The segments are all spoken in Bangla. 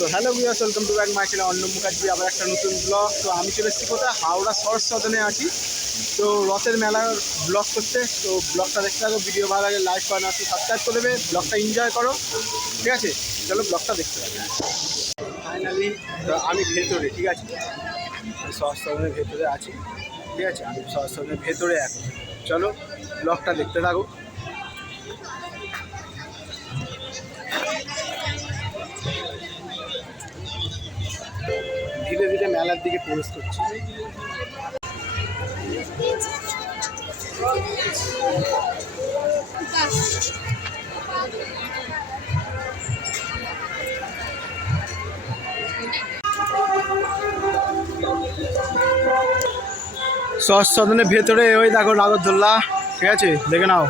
তো hello viewers, welcome to back my channel Arnab Mukherjee, আবার একটা নতুন ব্লগ। তো আমি চলে এসেছি কোথায়, হাওড়া শহর সদনে আছি। তো রথের মেলার ব্লগ করতে। তো ব্লগটা দেখতে থাকো, ভিডিও ভালো লাগে লাইক করো, না সাবস্ক্রাইব করে দেবে, ব্লগটা এনজয় করো, ঠিক আছে? চলো ব্লগটা দেখতে থাকো। ফাইনালি আমি ভেতরে, ঠিক আছে, আমি শহর সদনের ভেতরে আছি, ঠিক আছে, আমি শহর সদনের ভেতরে এখন। চলো ব্লগটা দেখতে থাকো। ধীরে ধীরে মেলার দিকে প্রবেশ করছি। শহর সদনের ভেতরে ওই দেখো নাগরদোল্লা, ঠিক আছে, দেখে নাও।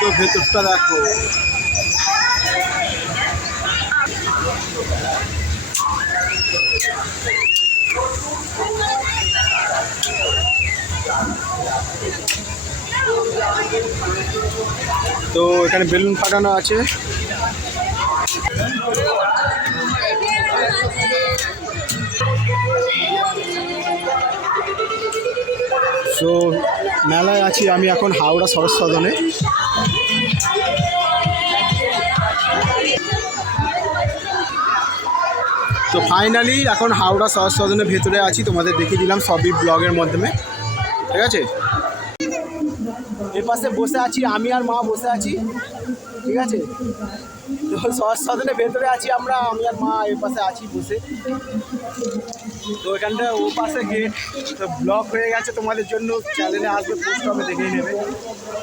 তো ভেতরটা দেখো, তো এখানে বেলুন ফাটানো আছে। তো মেলায় আছি আমি এখন হাওড়া শহর সদনে। তো ফাইনালি এখন হাওড়া শহর সদনের ভেতরে আছি, তোমাদের দেখিয়ে দিলাম সবই ব্লগের মাধ্যমে, ঠিক আছে। এর পাশে বসে আছি আমি আর মা বসে আছি, ঠিক আছে। তো শহর সদনের ভেতরে আছি আমরা, আমি আর মা এর পাশে আছি বসে। তো এখানটা ও পাশে গেট, তো ব্লগ হয়ে গেছে তোমাদের জন্য, চ্যানেলে আসবে, পোস্ট হবে, দেখেই নেবে,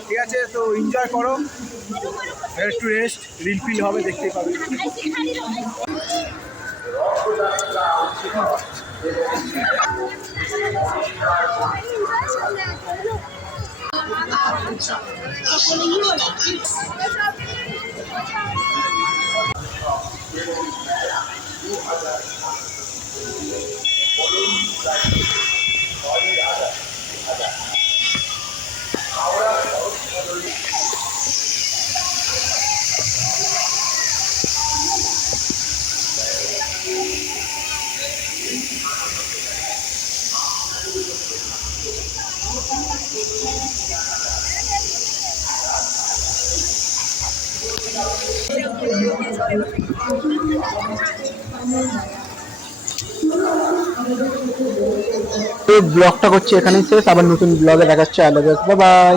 ঠিক আছে। তো এনজয় করো, একটু রেস্ট, রিল ফিল হবে, দেখতেই পাবে। তো ব্লগটা করছি এখানেই শেষ, আবার নতুন ব্লগে দেখাচ্ছে। Bye bye.